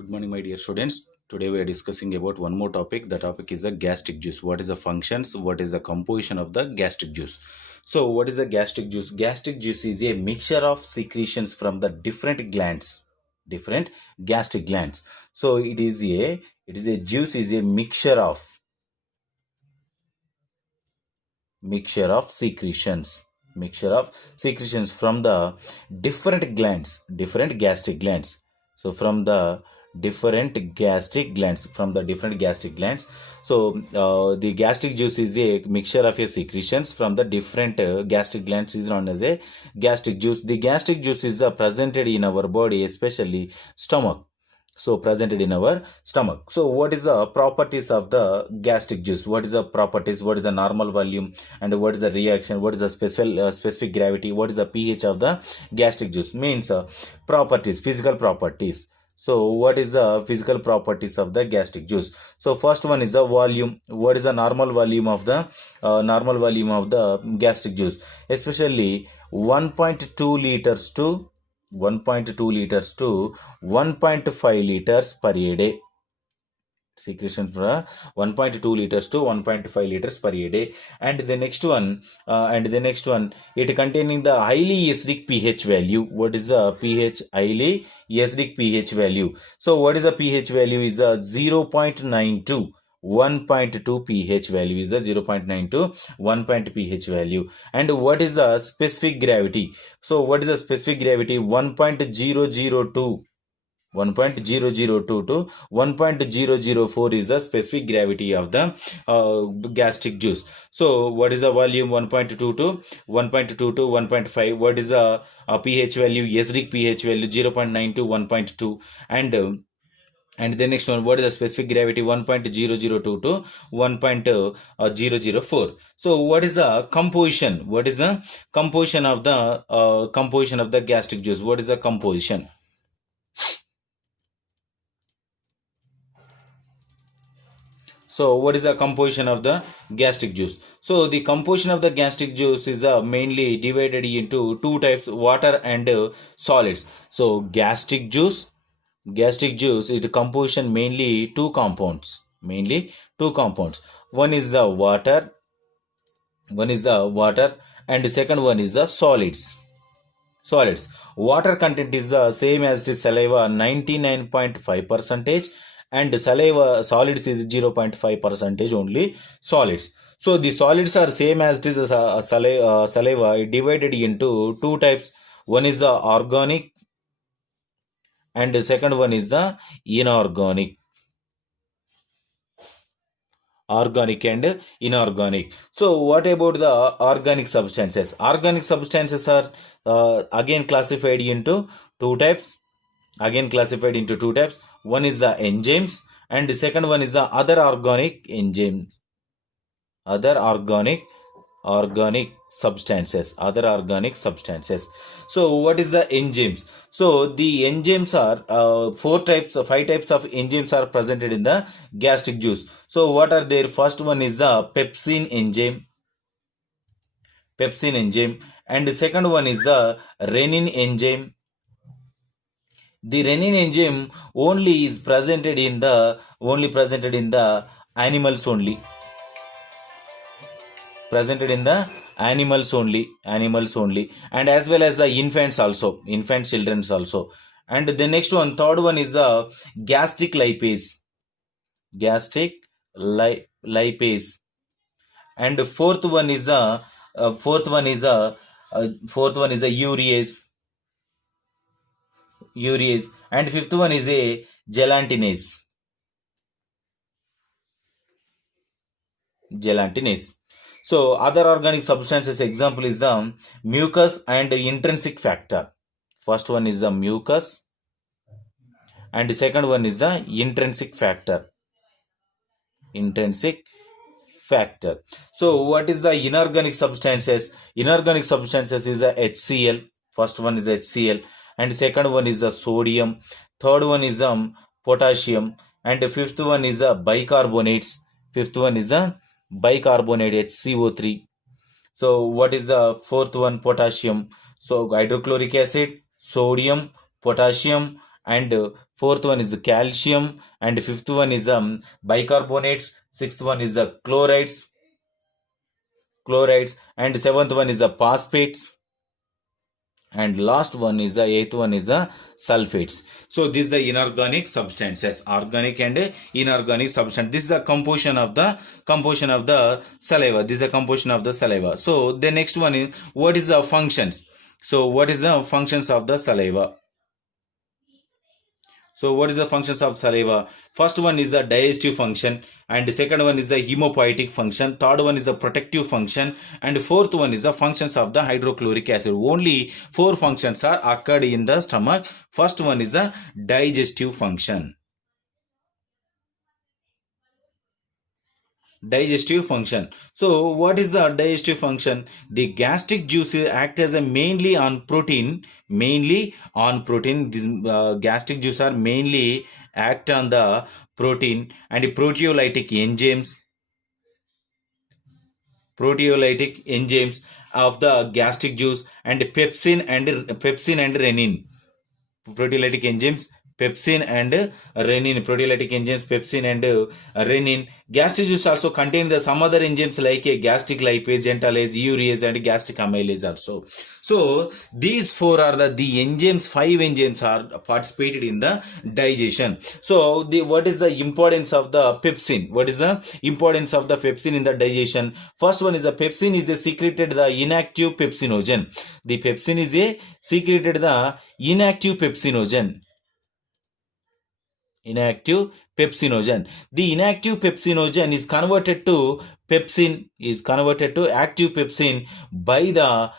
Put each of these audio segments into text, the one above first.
Good morning, my dear students. Today we are discussing about one more topic. The topic is the gastric juice. What is the functions? What is the composition of the gastric juice? So, what is the gastric juice? Gastric juice is a mixture of secretions from the different glands, different gastric glands. So, it is a juice is a mixture of secretions from the different gastric glands. So the gastric juice is a mixture of a secretions from the different gastric glands is known as a gastric juice. The gastric juice is presented in our body, especially stomach. So presented in our stomach. So what is the properties of the gastric juice? What is the properties? What is the normal volume? And what is the reaction? What is the specific gravity? What is the pH of the gastric juice? Means properties, physical properties. So what is the physical properties of the gastric juice? So first one is the volume. What is the normal volume of the gastric juice? Especially 1.2 liters to 1.5 liters per day. Secretion from 1.2 liters to 1.5 liters per day. And the next one, it containing the highly acidic pH value. What is the pH? Highly acidic pH value. So what is the pH value? Is a 0.92. 1.2 pH value is a 0.92 1 pH value. And what is the specific gravity? So what is the specific gravity? 1.002 to 1.004 is the specific gravity of the gastric juice. So what is the volume? 1.2 to 1.5. What is the pH value? Acidic pH value 0.9 to 1.2. And the next one, what is the specific gravity? 1.002 to 1.004. So what is the composition? What is the composition of the gastric juice? What is the composition? So what is the composition of the gastric juice? So the composition of the gastric juice is mainly divided into two types, water and solids. So gastric juice is the composition mainly two compounds. One is the water, and the second one is the solids. Water content is the same as the saliva, 99.5%, and solids is 0.5% only solids. So the solids are same as this saliva, divided into two types. One is the organic and the second one is the inorganic. Organic and inorganic. So what about the organic substances? Organic substances are again classified into two types. One is the enzymes and the second one is the other organic enzymes. Other organic substances. So what is the enzymes? So the enzymes are five types of enzymes are presented in the gastric juice. So what are their? First one is the pepsin enzyme, and the second one is the renin enzyme. The renin enzyme only is presented in the animals only. Animals only, and as well as the infant children also. And the next one, third one is the gastric lipase. And the fourth one is the urease, and fifth one is a gelatinase. So other organic substances example is the mucus and intrinsic factor. First one is the mucus and the second one is the intrinsic factor. So what is the inorganic substances? Inorganic substances is the HCl. First one is HCl and second one is the sodium. Third one is potassium, and the fifth one is the bicarbonates. HCO3. So what is the fourth one? Potassium. So hydrochloric acid, sodium, potassium, and fourth one is the calcium, and fifth one is bicarbonates, sixth one is the chlorides, and seventh one is the phosphates, and last one is the eighth one is the sulfates. So this is the inorganic substances, organic and inorganic substance. This is the composition of the saliva. This is the composition of the saliva. So the next one is, what is the functions? So what is the functions of the saliva? So what is the functions of saliva? First one is the digestive function, and the second one is the hemopoietic function, third one is the protective function, and fourth one is the functions of the hydrochloric acid. Only four functions are occurred in the stomach. First one is the digestive function. Digestive function. So what is the digestive function? The gastric juices act as a mainly on protein. These gastric juices are mainly act on the protein and proteolytic enzymes of the gastric juice, and pepsin and renin. Proteolytic enzymes, pepsin and renin. Gastric juice also contain the some other enzymes like a gastric lipase, gentalase, urease, and gastric amylase also. So these four are the enzymes. Five enzymes are participated in the digestion. So what is the importance of the pepsin? What is the importance of the pepsin in the digestion? First one is the pepsin is a secreted the inactive pepsinogen. The pepsin is a secreted the inactive pepsinogen. The inactive pepsinogen is converted to active pepsin by the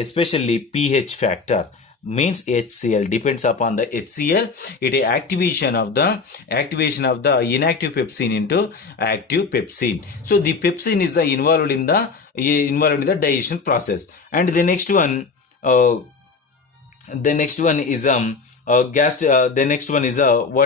especially pH factor, means HCl. Depends upon the HCl, it is activation of the inactive pepsin into active pepsin. So the pepsin is involved in the digestion process. And the next one is what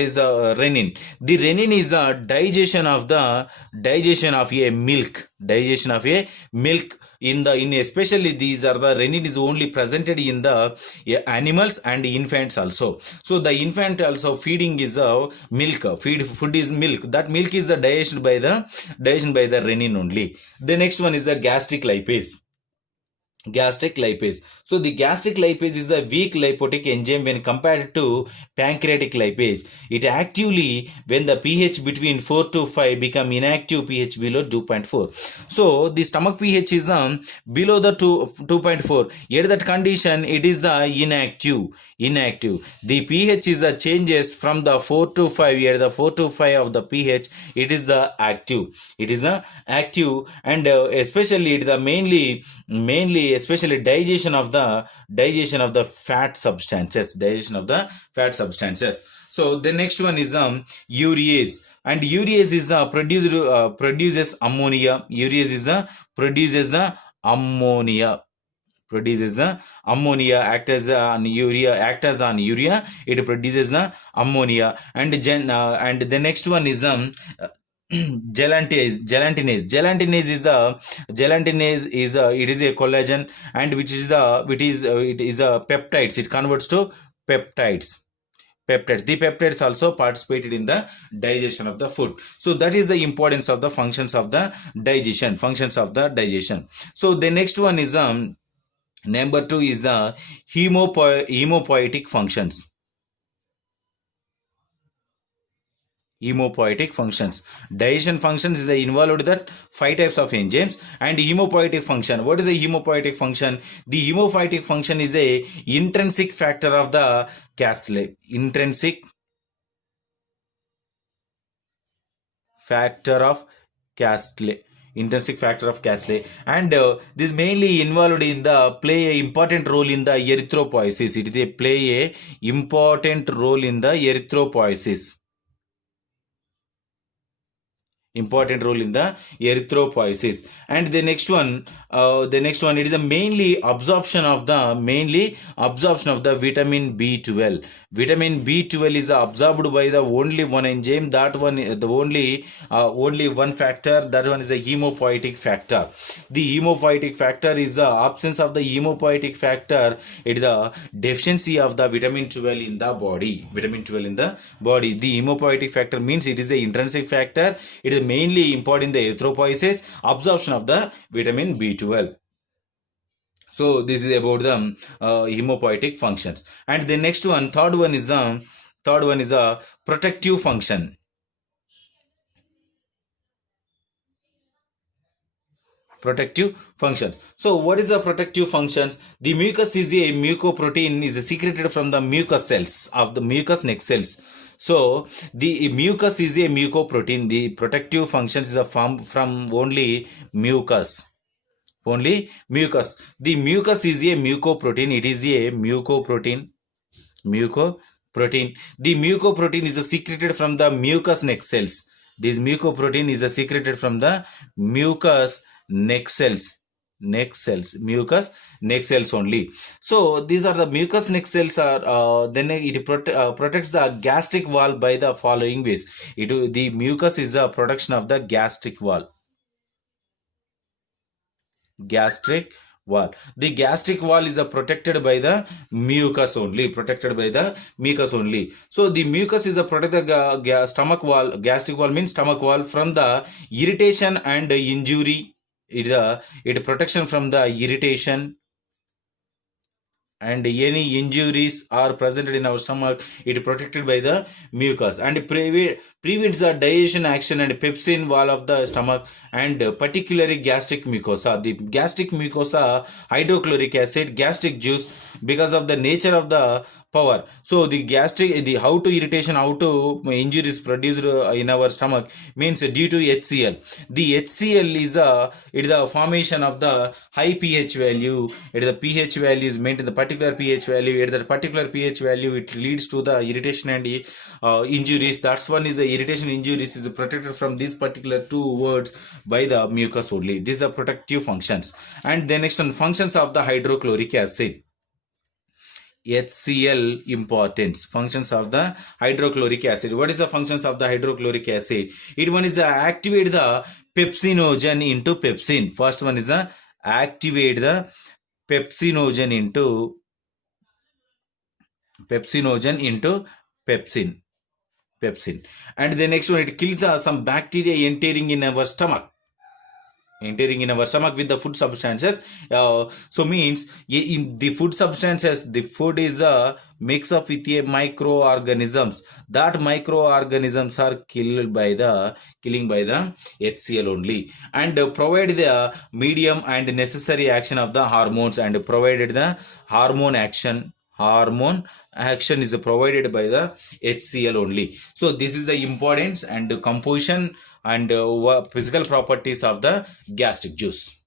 is renin? The renin is a digestion of a milk in especially these are the renin is only presented in the animals and infants also. So the infant also feeding is milk. Food is milk. That milk is digested by the renin only. The next one is the gastric lipase. So the gastric lipase is a weak lipotic enzyme when compared to pancreatic lipase. It actively when the pH between 4 to 5 become inactive pH below 2.4. So the stomach pH is below the 2.4. At that condition it is inactive. The pH is changes from the 4 to 5. At the 4 to 5 of the pH it is the active. And especially it is mainly especially digestion of the fat substances. So the next one is urease, and urease is produces ammonia. Produces the ammonia, act as on urea. It produces the ammonia. And the next one is gelatinase is it is a collagen, and it is peptides. It converts to peptides. The peptides also participated in the digestion of the food. So that is the importance of the functions of the digestion. So the next one is number 2 is the hemopoietic functions. Digestion functions is involved that 5 types of enzymes. And hemopoietic function, what is the hemopoietic function? The hemopoietic function is a intrinsic factor of the Castle. Intrinsic factor of Castle, and this mainly involved in the play a important role in the erythropoiesis. It is play a important role in the erythropoiesis. important role in the erythropoiesis. And the next one, it is a mainly absorption of the vitamin B12. Vitamin B12 is absorbed by the only one enzyme. That one, the only one factor. That one is a hemopoietic factor. The hemopoietic factor is the absence of the hemopoietic factor. It is the deficiency of the vitamin 12 in the body. Vitamin 12 in the body. The hemopoietic factor means it is the intrinsic factor. It is mainly important in the erythropoiesis, absorption of the vitamin B12. So this is about the hemopoietic functions. And the next one, third one is a protective function. Protective functions. So what is the protective functions? The mucus is a mucoprotein is secreted from the mucus cells of the mucus neck cells. So the mucus is a mucoprotein. The protective functions is a form from only mucus. Only mucus. The mucus is a mucoprotein. It is a mucoprotein. Mucoprotein. The mucoprotein is secreted from the mucus neck cells. This mucoprotein is secreted from the mucus neck cells. Mucus neck cells only. So these are the mucus neck cells are then it protects the gastric wall by the following ways. The mucus is a protection of the gastric wall. Gastric wall. The gastric wall is protected by the mucus only. So the mucus is a protected stomach wall. Gastric wall means stomach wall from the irritation and injury. It protection from the irritation and any injuries are present in our stomach. It protected by the mucus and prevents the digestion action and pepsin wall of the stomach, and particularly gastric mucosa. The gastric mucosa, hydrochloric acid, gastric juice, because of the nature of the power. So the how to irritation, how to injuries produced in our stomach means due to HCl. The HCl is it is the formation of the high pH value. The pH value is maintained, the particular pH value. At that particular pH value, it leads to the irritation and injuries. That's one is the irritation, injuries is protected from these particular two words by the mucus only. These are protective functions. And the next one, functions of the hydrochloric acid. HCl importance. Functions of the hydrochloric acid. What is the functions of the hydrochloric acid? It one is activate the pepsinogen into pepsin. First one is activate the pepsinogen into pepsin. And the next one, it kills some bacteria entering in our stomach. With the food substances. So means in the food substances, the food is mix up with microorganisms. That microorganisms are killing by the HCl only, and provide the medium and necessary action of the hormones, and provided the hormone action is provided by the HCl only. So this is the importance and composition and physical properties of the gastric juice.